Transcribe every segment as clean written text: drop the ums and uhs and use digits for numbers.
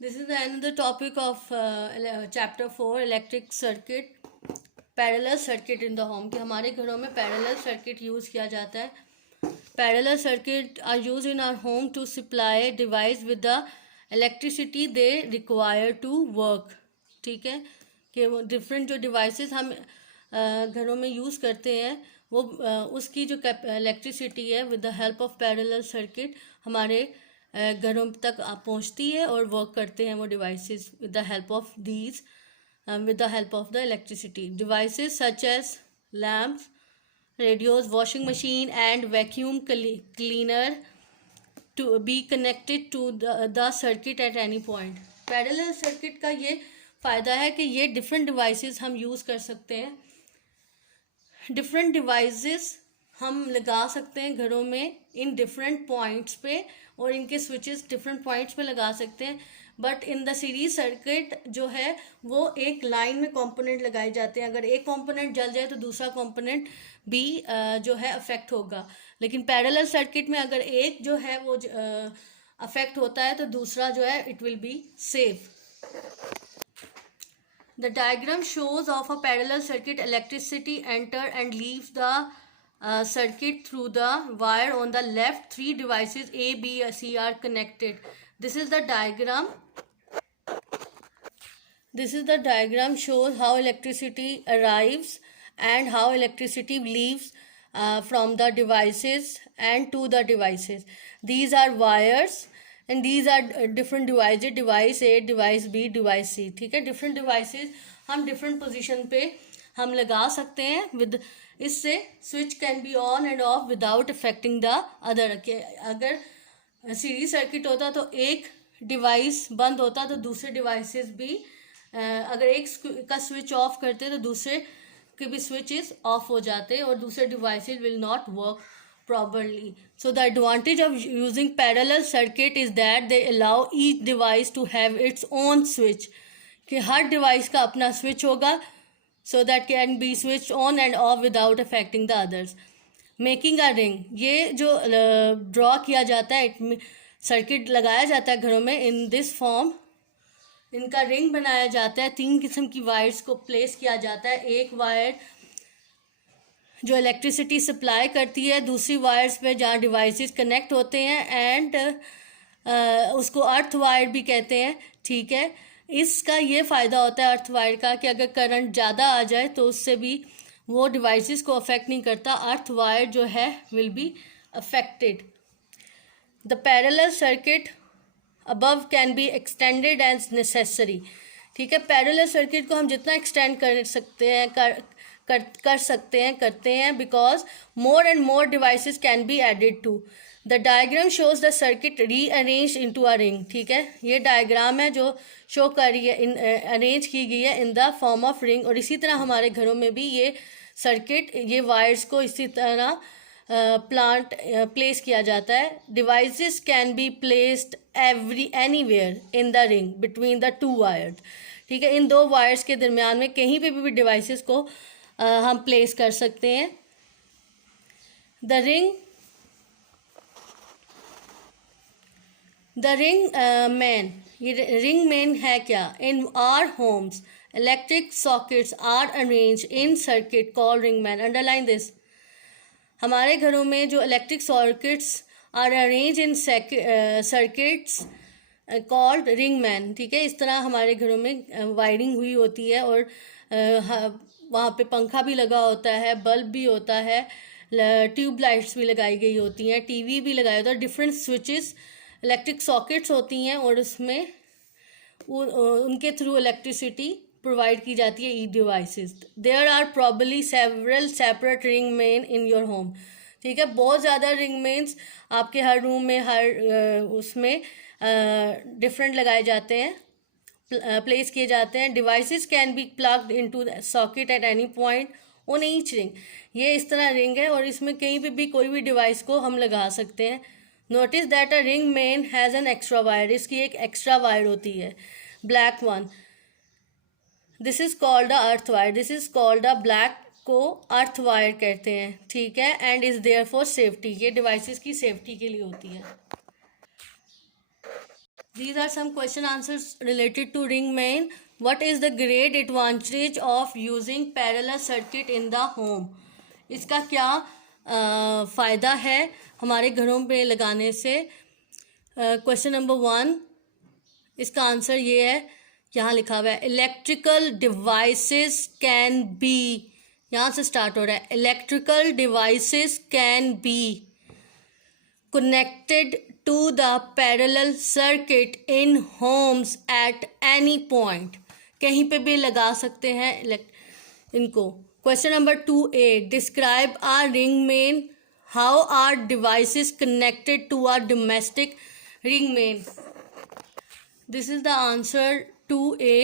This is another topic of chapter 4 electric circuit, parallel circuit in the home. कि हमारे घरों में parallel circuit use किया जाता है. Parallel circuit are used in our home to supply device with the electricity they require to work. ठीक है कि वो different जो devices हम घरों में यूज़ करते हैं वो उसकी जो इलेक्ट्रिसिटी है with the help of parallel circuit हमारे घरों तक पहुंचती है और वर्क करते हैं वो devices with the help of these with the help of the electricity. Devices such as lamps, radios, washing machine and vacuum cleaner to be connected to the circuit at any point. Parallel circuit का ये फ़ायदा है कि ये different devices हम use कर सकते हैं. Different devices हम लगा सकते हैं घरों में इन डिफरेंट पॉइंट्स पे और इनके स्विचेस डिफरेंट पॉइंट्स पे लगा सकते हैं. But in the series circuit जो है वो एक लाइन में कंपोनेंट लगाए जाते हैं. अगर एक कंपोनेंट जल जाए तो दूसरा कंपोनेंट भी जो है अफेक्ट होगा. लेकिन पैरेलल सर्किट में अगर एक जो है वो अफेक्ट होता है तो दूसरा जो है it will be safe. The diagram shows of a parallel circuit. Electricity enter and leaves the circuit through the wire on the left. Three devices A, B, C are connected. This is the diagram. This is the diagram shows how electricity arrives and how electricity leaves from the devices and to the devices. These are wires and these are different devices. Device A, device B, device C. ठीक है, different devices हम different position पे हम लगा सकते हैं with इससे switch can be on end of without affecting the other. अगर सीरीज सर्किट होता तो एक डिवाइस बंद होता तो दूसरे डिवाइसेस भी अगर एक का स्विच ऑफ करते तो दूसरे के भी स्विचेस ऑफ हो जाते और दूसरे devices will not work properly. So the advantage of using parallel circuit is that they allow each device to have its own switch. कि हर डिवाइस का अपना स्विच होगा so that can be switched on and off without affecting the others. Making a ring, ये जो draw किया जाता है circuit लगाया जाता है घरों में इन दिस फॉर्म. इनका रिंग बनाया जाता है. 3 किस्म की वायर्स को प्लेस किया जाता है. एक वायर जो इलेक्ट्रिसिटी सप्लाई करती है, दूसरी वायर्स पे जहाँ डिवाइसेस कनेक्ट होते हैं एंड उसको अर्थ वायर भी कहते हैं. ठीक है, इसका ये फ़ायदा होता है अर्थ वायर का कि अगर करंट ज़्यादा आ जाए तो उससे भी वो डिवाइसेस को अफेक्ट नहीं करता. अर्थ वायर जो है will be affected. The parallel circuit above can be extended as necessary. ठीक है, पैरेलल सर्किट को हम जितना एक्सटेंड कर सकते हैं कर सकते हैं करते हैं because more and more devices can be added to. The diagram shows the circuit rearrange into a ring. ठीक है, ये डायग्राम है जो शो कर रही है अरेंज की गई है in the form of ring. और इसी तरह हमारे घरों में भी ये सर्किट ये वायर्स को इसी तरह प्लेस किया जाता है. Devices can be placed anywhere in the ring between the two wires. ठीक है, इन दो वायर्स के दरमियान में कहीं पे भी डिवाइसेस को हम प्लेस कर सकते हैं. द रिंग मैन, ये रिंग मैन है क्या? In our homes electric sockets are arrange in circuit called ring main. Underline this. हमारे घरों में जो electric circuits are arrange in circuits called ring main. ठीक है, इस तरह हमारे घरों में वायरिंग हुई होती है और वहाँ पे पंखा भी लगा होता है, बल्ब भी होता है, ट्यूब लाइट्स भी लगाई गई होती हैं, टीवी भी लगाया होता है. डिफरेंट स्विचेस इलेक्ट्रिक सॉकेट्स होती हैं और उसमें उनके थ्रू इलेक्ट्रिसिटी प्रोवाइड की जाती है ई devices. There are probably several separate ring main in your home. ठीक है, बहुत ज़्यादा रिंग मेन्स आपके हर रूम में हर उसमें डिफरेंट लगाए जाते हैं, प्लेस किए जाते हैं. Devices can be plugged into the socket at any point on each ring. ये इस तरह रिंग है और इसमें कहीं पे भी कोई भी डिवाइस को हम लगा सकते हैं. Notice that a ring main has an extra wire. इसकी एक एक्स्ट्रा वायर होती है, black one. This is called a earth wire. This is called a black को अर्थ वायर कहते हैं. ठीक है, and is there for safety. ये डिवाइसेस की सेफ्टी के लिए होती है. These are some question answers related to ring main. What is the great advantage of using parallel circuit in the home? इसका क्या फ़ायदा है हमारे घरों पे लगाने से? क्वेश्चन नंबर 1, इसका आंसर ये है, यहाँ लिखा हुआ है इलेक्ट्रिकल डिवाइसेस कैन बी, यहाँ से स्टार्ट हो रहा है, electrical devices can B connected to the parallel circuit in homes at any point. कहीं पे भी लगा सकते हैं इनको. Question number 2A, describe a ring main. How are devices connected to a domestic ring main? This is the answer 2A.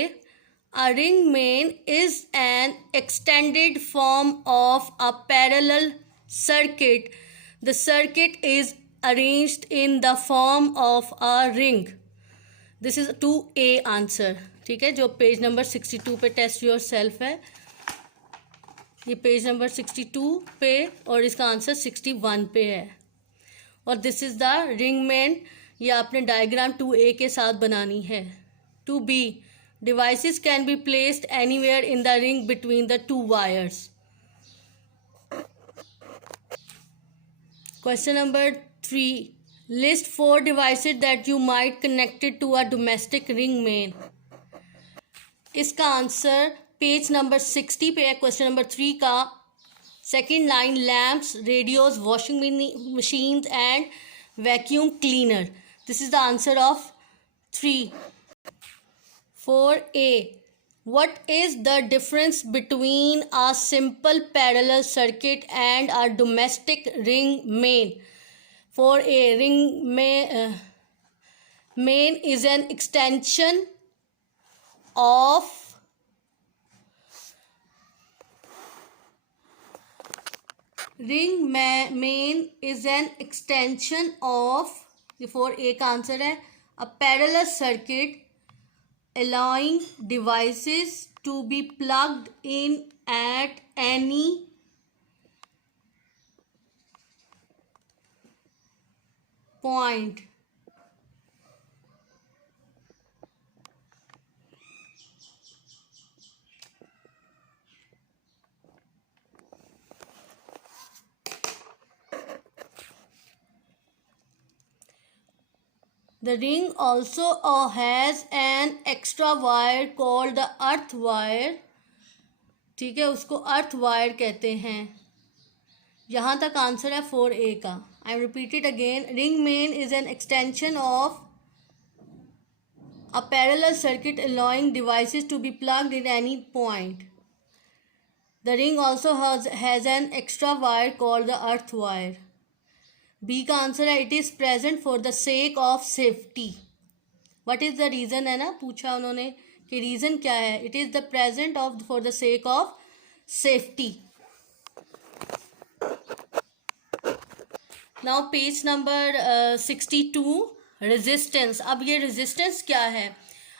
A ring main is an extended form of a parallel circuit. The circuit is arranged in the form of a ring. This is 2A answer. ठीक है, जो page number 62 पे test your self है, ये page number 62 पे और इसका answer 61 पे है. और this is the ring main. ये आपने डायग्राम 2A के साथ बनानी है. 2B, devices can be placed anywhere in the ring between the two wires. Question number 3. List 4 devices that you might connected to a domestic ring main. इसका answer page number 60 पे है. Question number 3 का second line, lamps, radios, washing machines and vacuum cleaner. This is the answer of 3. 4A. What is the difference between a simple parallel circuit and a domestic ring main? 4A, ring main is an extension of main is an extension of, 4A का answer है, a parallel circuit allowing devices to be plugged in at any point. The ring also has an extra wire called the earth wire. ठीक है, उसको अर्थ wire कहते हैं. यहाँ तक answer है 4A का. I repeat it again. Ring main is an extension of a parallel circuit allowing devices to be plugged in any point. The ring also has an extra wire called the earth wire. B का answer है it is present for the sake of safety. What is the reason है ना, पूछा उन्होंने कि reason क्या है. It is the present of for the sake of safety. Now page number 62, resistance. अब ये रेजिस्टेंस क्या है?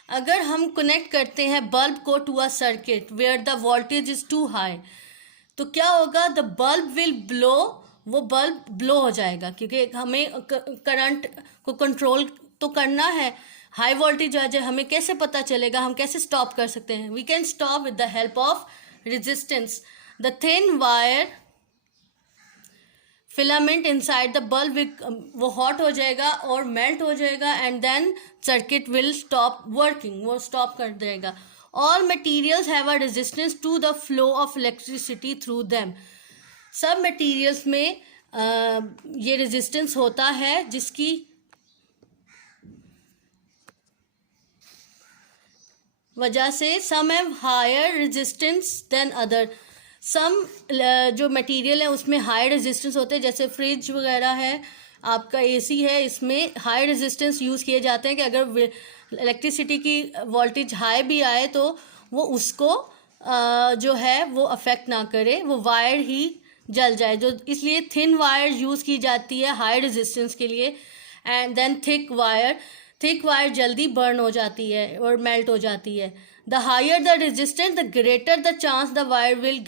अगर हम कनेक्ट करते हैं बल्ब को to a circuit where the voltage is too high, तो क्या होगा? The bulb will blow. वो बल्ब ब्लो हो जाएगा क्योंकि हमें करंट को कंट्रोल तो करना है. हाई वोल्टेज आ जाए, हमें कैसे पता चलेगा? हम कैसे स्टॉप कर सकते हैं? We can stop with the help of resistance. The thin wire filament inside the bulb वो हॉट हो जाएगा और मेल्ट हो जाएगा and then circuit will stop working. वो स्टॉप कर देगा. All materials have a resistance to the flow of electricity through them. सब मटेरियल्स में ये रेजिस्टेंस होता है जिसकी वजह से some have higher resistance than other. Some जो मटेरियल है उसमें हाई रेजिस्टेंस होते हैं, जैसे फ्रिज वगैरह है, आपका एसी है, इसमें हाई रेजिस्टेंस यूज़ किए जाते हैं कि अगर इलेक्ट्रिसिटी की वोल्टेज हाई भी आए तो वो उसको जो है वो अफेक्ट ना करे, वो वायर ही जल जाए. जो इसलिए थिन वायर यूज़ की जाती है हाई रेजिस्टेंस के लिए. एंड देन थिक वायर जल्दी बर्न हो जाती है और मेल्ट हो जाती है. The higher the resistance the greater the chance the wire will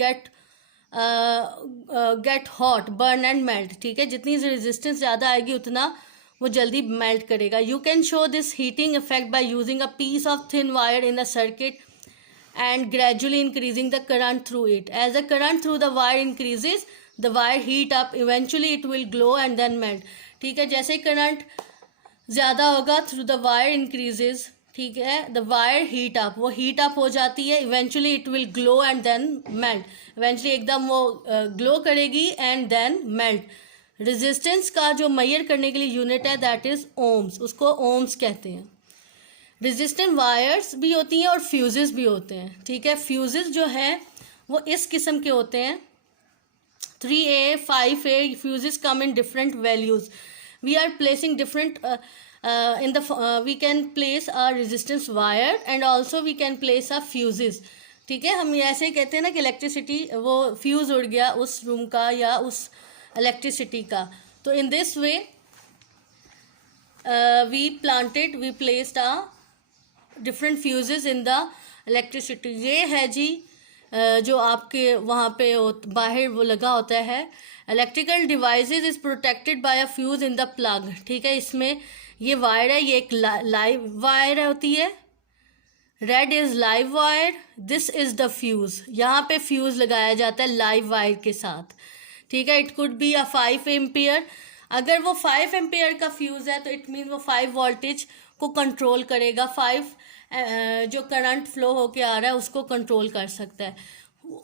get hot, burn and melt. ठीक है, जितनी रेजिस्टेंस ज़्यादा आएगी उतना वो जल्दी मेल्ट करेगा. You can show this heating effect by using a piece of thin wire in a circuit and gradually increasing the current through it. As the current through the wire increases, the wire heat up. Eventually it will glow and then melt. ठीक है, जैसे current ज़्यादा होगा through the wire increases, ठीक है, the wire heat up, वो heat up हो जाती है. Eventually it will glow and then melt. Eventually एकदम वो ग्लो करेगी एंड देन मेल्ट. रेजिस्टेंस का जो मेजर करने के लिए यूनिट है दैट इज़ ओम्स. उसको ओम्स कहते हैं. रेजिस्टेंट वायर्स भी होती हैं और फ्यूजेस भी होते हैं. ठीक है, फ्यूजेस जो हैं वो इस किस्म के होते हैं. 3A 5A fuses come in different values. We are placing different in the we can place a resistance wire and also we can place a fuses. ठीक है, हम ऐसे कहते हैं ना कि इलेक्ट्रिसिटी वो फ्यूज़ उड़ गया उस रूम का या उस इलेक्ट्रिसिटी का. तो in this way we placed a different fuses in the electricity. ये है जी जो आपके वहाँ पे बाहर वो लगा होता है. Electrical devices is protected by a fuse in the plug. ठीक है, इसमें ये वायर है, ये एक लाइव वायर होती है. Red is live wire, this is the fuse. यहाँ पे फ्यूज़ लगाया जाता है लाइव वायर के साथ. ठीक है, it could be a 5 ampere. अगर वो 5 एम्पियर का फ्यूज़ है तो इट मीन वो 5 वोल्टेज को कंट्रोल करेगा. 5 जो करंट फ्लो होके आ रहा है उसको कंट्रोल कर सकता है,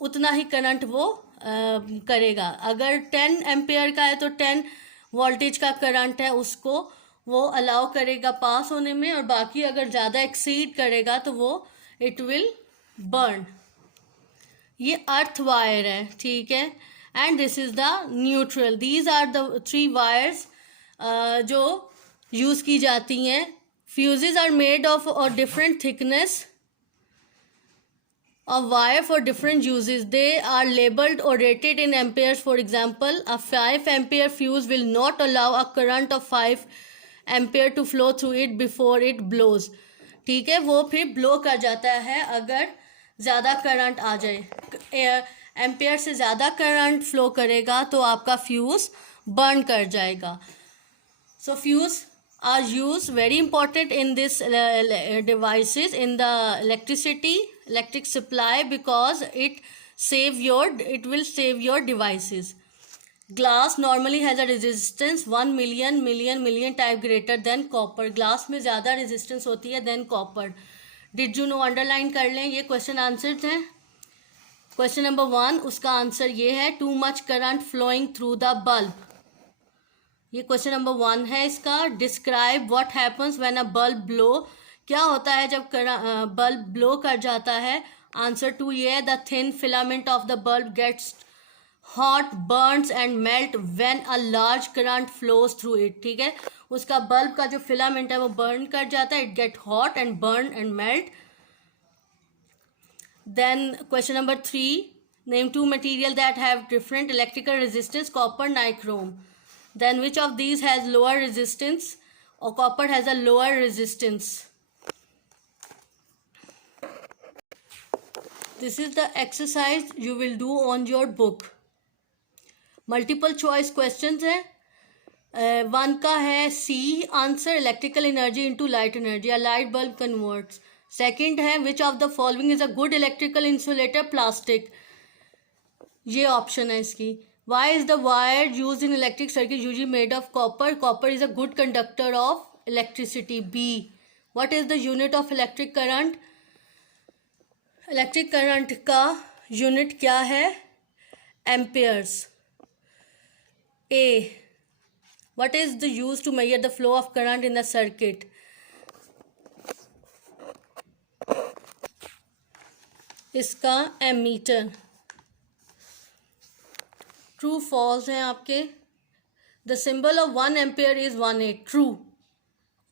उतना ही करंट वो करेगा. अगर 10 एम्पियर का है तो 10 वोल्टेज का करंट है उसको वो अलाउ करेगा पास होने में, और बाकी अगर ज़्यादा एक्सीड करेगा तो वो इट विल बर्न. ये अर्थ वायर है. ठीक है, and this is the neutral. These are the 3 wires जो यूज़ की जाती हैं. फ्यूजेस आर मेड ऑफ और different thickness of wire for different uses. They are labeled or rated in amperes. For example, a 5 ampere fuse will not allow a current of 5 ampere to flow through it before it blows. ठीक है, वो फिर blow कर जाता है अगर ज़्यादा current आ जाए. एम्पेयर से ज़्यादा करंट फ्लो करेगा तो आपका फ्यूज़ बर्न कर जाएगा. So fuse are used very important in this devices in the electric supply because it will save your devices. Glass normally has a resistance 1 million type greater than copper. Glass में ज़्यादा resistance होती है than copper. Did you know? underline कर लें, ये question answered हैं. Question number 1 उसका answer ये है, too much current flowing through the bulb. ये क्वेश्चन नंबर 1 है इसका. Describe what happens when a bulb blow. क्या होता है जब बल्ब ब्लो कर जाता है. आंसर 2 ये है, the thin filament of the bulb gets hot, burns and melt when a large current flows through it. ठीक है, उसका बल्ब का जो फिलामेंट है वो बर्न कर जाता है. It get hot and burn and melt. Then question number 3, name 2 material that have different electrical resistance. Copper, nichrome. Then which of these has lower resistance? Or copper has a lower resistance. This is the exercise you will do on your book. Multiple choice questions है. 1 का है C answer, electrical energy into light energy. A light bulb converts. Second है, which of the following is a good electrical insulator? Plastic. ये option है इसकी. Why is the wire used in electric circuit usually made of copper? Copper is a good conductor of electricity. B. What is the unit of electric current? Electric current का unit क्या है? Amperes. A. What is the use to measure the flow of current in the circuit? इसका ammeter. True false हैं आपके. The symbol of 1 ampere is 1A. True.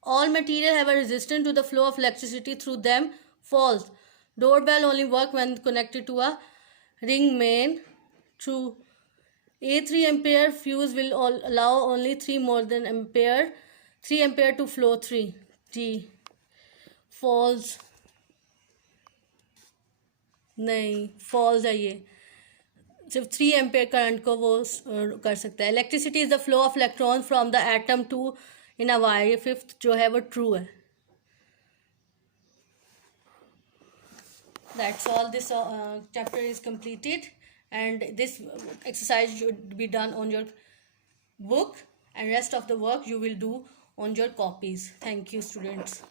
All material have a resistance to the flow of electricity through them. False. Doorbell only work when connected to a ring main. True. A 3 ampere fuse will allow only 3 more than ampere 3 ampere to flow 3. जी. False नहीं, false है ये. सिर्फ 3 ampere current को वो कर सकता है. Electricity is the flow of electron from the atom to in a wire, ये फिफ्थ जो है वो ट्रू है. That's all. This chapter is completed, and this exercise should be done on your book, and rest of the work you will do on your copies. Thank you, students.